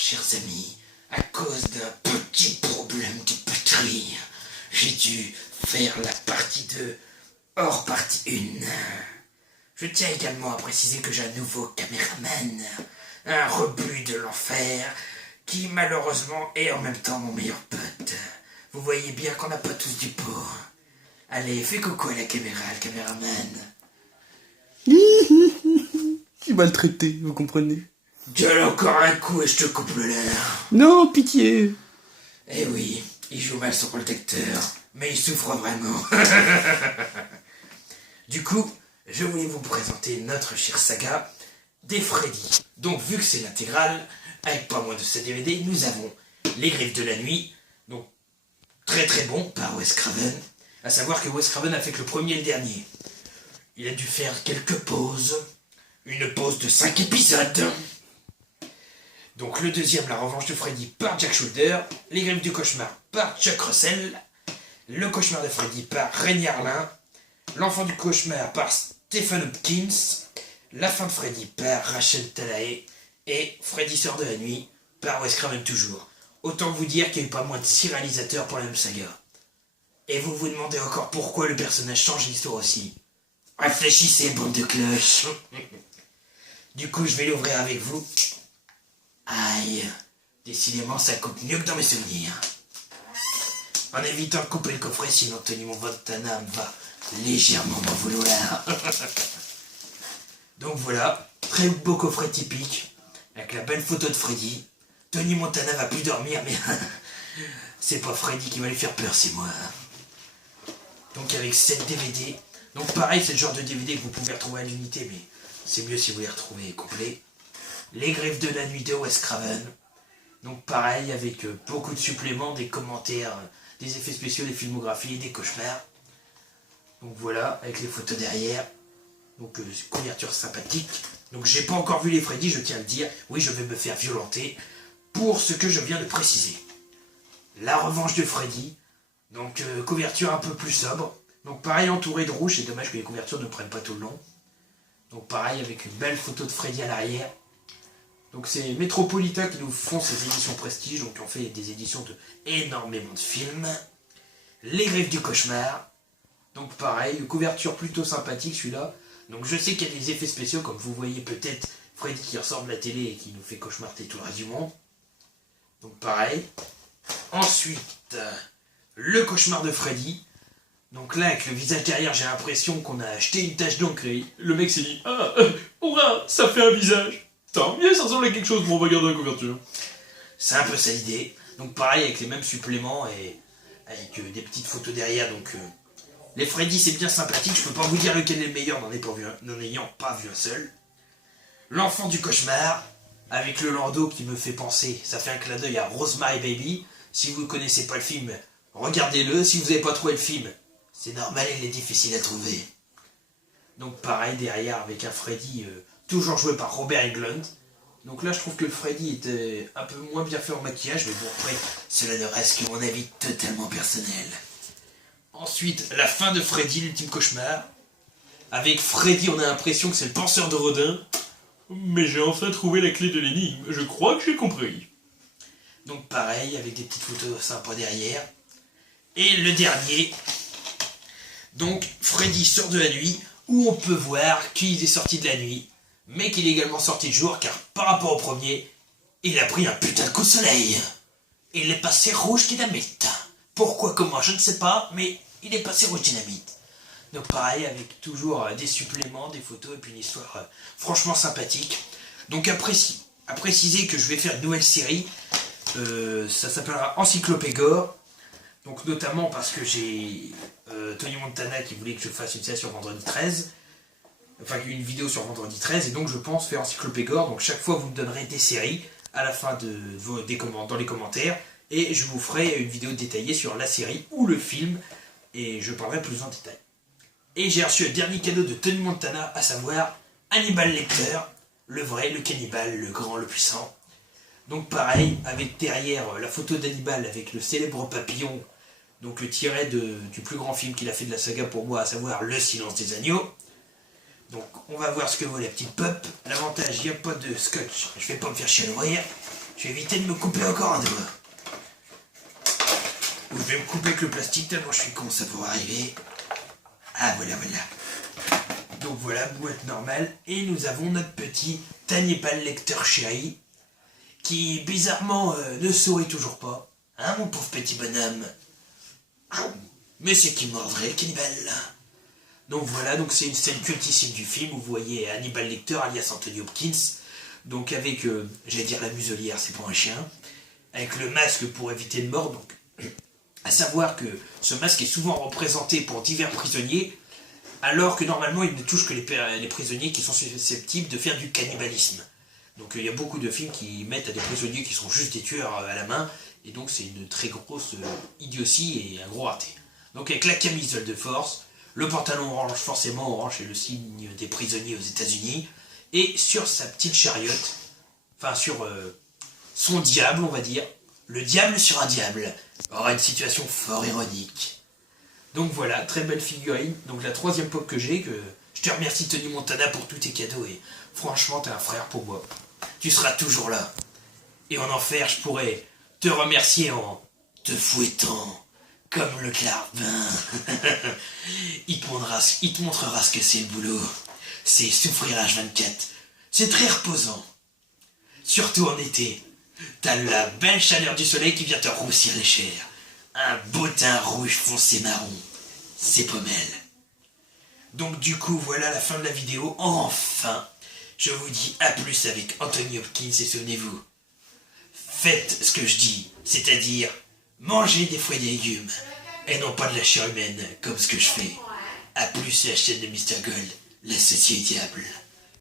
chers amis, à cause d'un petit problème de batterie, j'ai dû faire la partie 2 hors partie 1. Je tiens également à préciser que j'ai un nouveau caméraman, un rebut de l'enfer, qui malheureusement est en même temps mon meilleur pote. Vous voyez bien qu'on n'a pas tous du pot. Allez, fais coucou à la caméra, le caméraman. Je suis maltraité, vous comprenez? Gueule encore un coup et je te coupe le l'air. Non, pitié. Eh oui, il joue mal son protecteur, mais il souffre vraiment. Du coup, je voulais vous présenter notre chère saga des Freddy. Donc, vu que c'est l'intégrale, avec pas moins de 7 DVD, nous avons Les Griffes de la Nuit, donc très très bon par Wes Craven. À savoir que Wes Craven a fait que le premier et le dernier. Il a dû faire quelques pauses, une pause de 5 épisodes. Donc le deuxième, La Revanche de Freddy par Jack Sholder, Les Griffes du Cauchemar par Chuck Russell, Le Cauchemar de Freddy par Rémi Harlin, L'Enfant du Cauchemar par Stephen Hopkins, La Fin de Freddy par Rachel Tallahay et Freddy sort de la nuit par Wes Craven toujours. Autant vous dire qu'il n'y a eu pas moins de 6 réalisateurs pour la même saga. Et vous vous demandez encore pourquoi le personnage change l'histoire aussi. Réfléchissez, bande de cloches. Du coup, je vais l'ouvrir avec vous. Aïe, décidément ça coupe mieux que dans mes souvenirs. En évitant de couper le coffret, sinon Tony Montana va légèrement m'en vouloir. Donc voilà, très beau coffret typique, avec la belle photo de Freddy. Tony Montana va plus dormir, mais c'est pas Freddy qui va lui faire peur, c'est moi. Donc avec 7 DVD. Donc pareil, c'est le genre de DVD que vous pouvez retrouver à l'unité, mais c'est mieux si vous les retrouvez complets. Les Griffes de la Nuit de Wes Craven. Donc pareil, avec beaucoup de suppléments, des commentaires, des effets spéciaux, des filmographies, des cauchemars. Donc voilà, avec les photos derrière. Donc couverture sympathique. Donc j'ai pas encore vu les Freddy, je tiens à le dire. Oui, je vais me faire violenter pour ce que je viens de préciser. La Revanche de Freddy. Donc couverture un peu plus sobre. Donc pareil, entouré de rouge, c'est dommage que les couvertures ne prennent pas tout le long. Donc pareil, avec une belle photo de Freddy à l'arrière. Donc c'est Metropolitan qui nous font ces éditions Prestige, donc on fait des éditions de énormément de films. Les Griffes du Cauchemar. Donc pareil, une couverture plutôt sympathique celui-là. Donc je sais qu'il y a des effets spéciaux, comme vous voyez peut-être Freddy qui ressort de la télé et qui nous fait cauchemarder tout le reste du monde. Donc pareil. Ensuite, le Cauchemar de Freddy. Donc là, avec le visage derrière, j'ai l'impression qu'on a acheté une tache d'encre et le mec s'est dit « Ah, hurrah, ça fait un visage !» Tant mieux, ça ressemble à quelque chose, bon, on va regarder la couverture. C'est un peu ça l'idée. Donc pareil, avec les mêmes suppléments et avec des petites photos derrière. Donc les Freddy, c'est bien sympathique. Je peux pas vous dire lequel est le meilleur, n'en ayant pas vu un seul. L'Enfant du Cauchemar, avec le landau qui me fait penser. Ça fait un clin d'œil à Rosemary Baby. Si vous ne connaissez pas le film, regardez-le. Si vous n'avez pas trouvé le film, c'est normal, il est difficile à trouver. Donc pareil, derrière, avec un Freddy... toujours joué par Robert Englund. Donc là, je trouve que le Freddy était un peu moins bien fait en maquillage, mais bon, après, cela ne reste que mon avis totalement personnel. Ensuite, La Fin de Freddy, l'ultime cauchemar. Avec Freddy, on a l'impression que c'est le penseur de Rodin. Mais j'ai enfin trouvé la clé de l'énigme, je crois que j'ai compris. Donc pareil, avec des petites photos sympas derrière. Et le dernier, donc Freddy sort de la nuit, où on peut voir qu'il est sorti de la nuit, mais qu'il est également sorti de jour, car par rapport au premier, il a pris un putain de coup de soleil. Il est passé rouge dynamite. Pourquoi, comment, je ne sais pas, mais il est passé rouge dynamite. Donc pareil, avec toujours des suppléments, des photos, et puis une histoire franchement sympathique. Donc à préciser que je vais faire une nouvelle série, ça s'appellera Encyclopégore. Donc notamment parce que j'ai Tony Montana qui voulait que je fasse une série sur Vendredi 13, enfin une vidéo sur Vendredi 13, et donc je pense faire Encyclopégore. Donc chaque fois vous me donnerez des séries à la fin dans les commentaires, et je vous ferai une vidéo détaillée sur la série ou le film, et je parlerai plus en détail. Et j'ai reçu un dernier cadeau de Tony Montana, à savoir Hannibal Lecter, le vrai, le cannibale, le grand, le puissant. Donc pareil, avec derrière la photo d'Hannibal avec le célèbre papillon, donc le tiret du plus grand film qu'il a fait de la saga pour moi, à savoir Le Silence des Agneaux. Donc on va voir ce que vaut la petite pop. L'avantage, il n'y a pas de scotch, je vais pas me faire chier à l'ouvrir. Je vais éviter de me couper encore un doigt. Ou je vais me couper avec le plastique tellement je suis con, ça pourrait arriver. Ah voilà. Donc voilà, boîte normale. Et nous avons notre petit Hannibal Lecter chéri, qui bizarrement ne sourit toujours pas. Hein mon pauvre petit bonhomme. Mais c'est qui mordrait le cannibale là. Donc voilà, donc c'est une scène cultissime du film où vous voyez Hannibal Lecter alias Anthony Hopkins, donc avec, j'allais dire la muselière, c'est pour un chien, avec le masque pour éviter de mordre. Donc, à savoir que ce masque est souvent représenté pour divers prisonniers, alors que normalement il ne touche que les prisonniers qui sont susceptibles de faire du cannibalisme. Donc il y a beaucoup de films qui mettent à des prisonniers qui sont juste des tueurs à la main, et donc c'est une très grosse idiotie et un gros raté. Donc avec la camisole de force, le pantalon orange, forcément orange, c'est le signe des prisonniers aux États-Unis, et sur sa petite chariote, enfin sur son diable, on va dire, le diable sur un diable, aura une situation fort ironique. Donc voilà, très belle figurine. Donc la troisième pop que j'ai, que je te remercie Tony Montana pour tous tes cadeaux, et franchement t'es un frère pour moi. Tu seras toujours là. Et en enfer, je pourrais te remercier en te fouettant comme le Clarbin. il te montrera ce que c'est le boulot. C'est souffrir H24. C'est très reposant. Surtout en été. T'as la belle chaleur du soleil qui vient te roussir les chairs. Un beau teint rouge foncé marron. C'est pommelle. Donc du coup, voilà la fin de la vidéo. Enfin, je vous dis à plus avec Anthony Hopkins et souvenez-vous, faites ce que je dis, c'est-à-dire mangez des fruits et des légumes et non pas de la chair humaine comme ce que je fais. A plus la chaîne de Mr. Gold, l'associé diable.